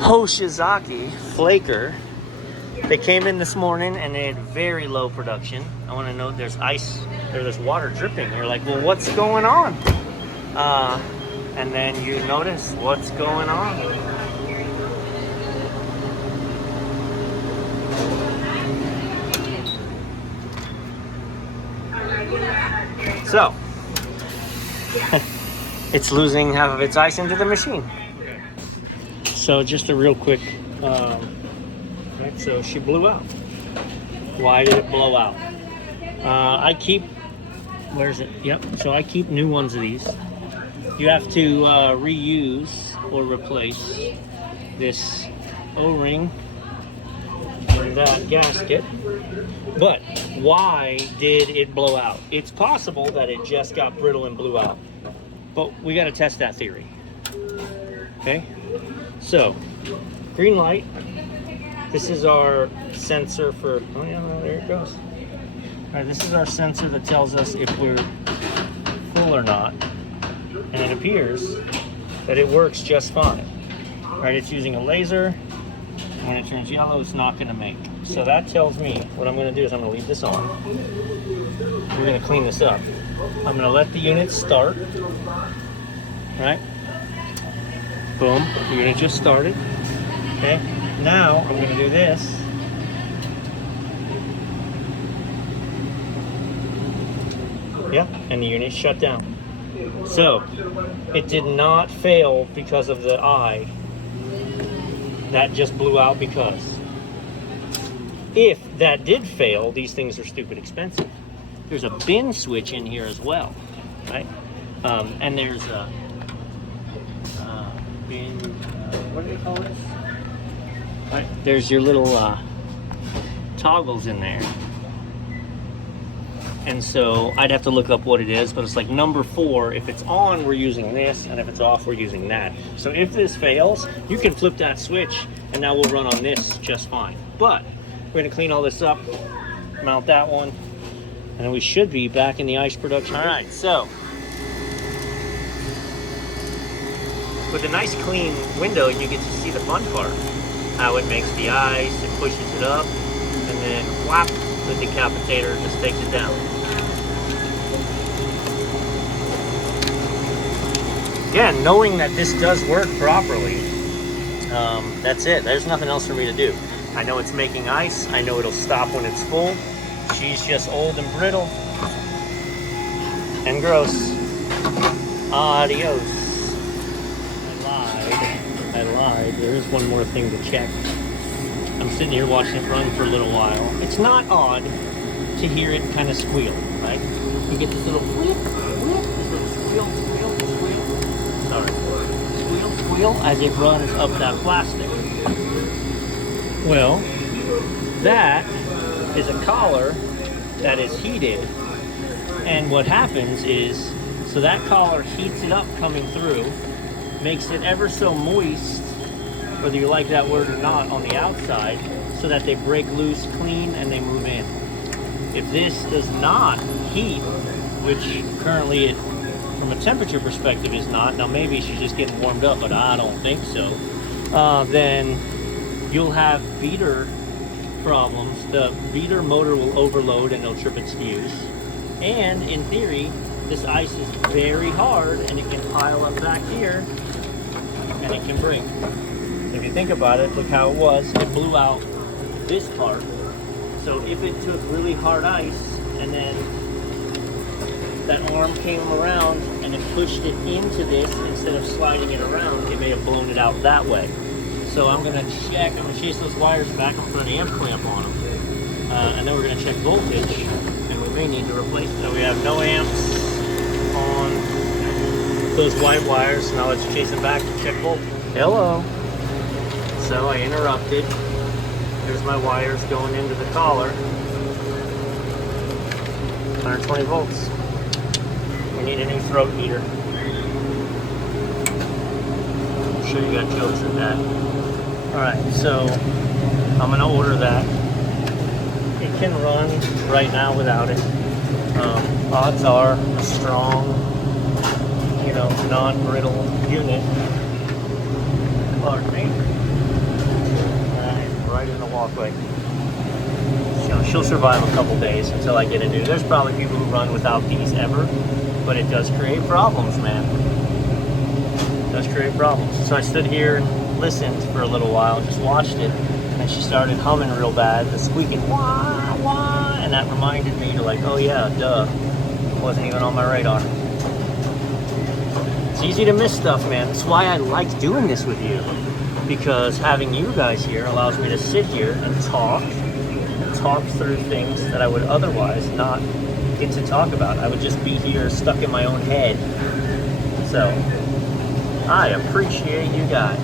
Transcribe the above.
Hoshizaki flaker. They came in this morning and they had very low production. I want to note there's ice, there's water dripping. You're like, well, what's going on? And then you notice what's going on. So, it's losing half of its ice into the machine. So just a real quick, right, so she blew out. Why did it blow out? I keep, where's it? Yep, so I keep new ones of these. You have to reuse or replace this O-ring or that gasket. But why did it blow out? It's possible that it just got brittle and blew out. But we got to test that theory. Okay? So, green light. This is our sensor for, oh yeah, well, there it goes. All right, this is our sensor that tells us if we're full or not. And it appears that it works just fine. All right, it's using a laser. When it turns yellow, it's not gonna make. So that tells me what I'm gonna do is I'm gonna leave this on. We're gonna clean this up. I'm gonna let the unit start. Right? Boom, the unit just started. Okay, now I'm gonna do this. Yep, and the unit shut down. So, it did not fail because of the eye. That just blew out because. If that did fail, these things are stupid expensive. There's a bin switch in here as well, right? And there's a bin, what do they call this? Right, there's your little toggles in there. And so I'd have to look up what it is, but it's like number 4. If it's on, we're using this, and if it's off, we're using that. So if this fails, you can flip that switch, and now we'll run on this just fine. But we're gonna clean all this up, mount that one, and then we should be back in the ice production. All right, so with a nice clean window, you get to see the fun part. How it makes the ice, it pushes it up, and then whap, the decapitator just takes it down. Again, knowing that this does work properly, that's it. There's nothing else for me to do. I know it's making ice. I know it'll stop when it's full. She's just old and brittle and gross. Adios. I lied. There is one more thing to check. I'm sitting here watching it run for a little while. It's not odd to hear it kind of squeal, right? You get this little whip, this little squeal. Sorry. Squeal as it runs up that plastic. Well, that is a collar that is heated. And what happens is, so that collar heats it up coming through, makes it ever so moist, whether you like that word or not, on the outside, so that they break loose clean and they move in. If this does not heat, which currently it, from a temperature perspective, is not, now maybe she's just getting warmed up, but I don't think so, then you'll have beater problems. The beater motor will overload and it'll trip its fuse. And in theory, this ice is very hard and it can pile up back here and it can break. If you think about it, look how it was. It blew out this part. So if it took really hard ice and then that arm came around and it pushed it into this instead of sliding it around, it may have blown it out that way. So I'm gonna chase those wires back and put an amp clamp on them. And then we're gonna check voltage, and we may need to replace it. So we have no amps on those white wires. Now let's chase it back and check voltage. Hello. So I interrupted. There's my wires going into the collar. 120 volts. We need a new throat heater. I'm sure you got jokes at that. Alright, so I'm gonna order that. It can run right now without it. Odds are a strong, non-brittle unit. Pardon me. right in the walkway. She'll survive a couple days until I get a new. There's probably people who run without these ever, but it does create problems, man. It does create problems. So I stood here and listened for a little while, just watched it, and she started humming real bad, the squeaking, wah, wah, and that reminded me to like, oh yeah, duh, wasn't even on my radar. It's easy to miss stuff, man. That's why I like doing this with you, because having you guys here allows me to sit here and talk through things that I would otherwise not get to talk about. I would just be here stuck in my own head. So I appreciate you guys.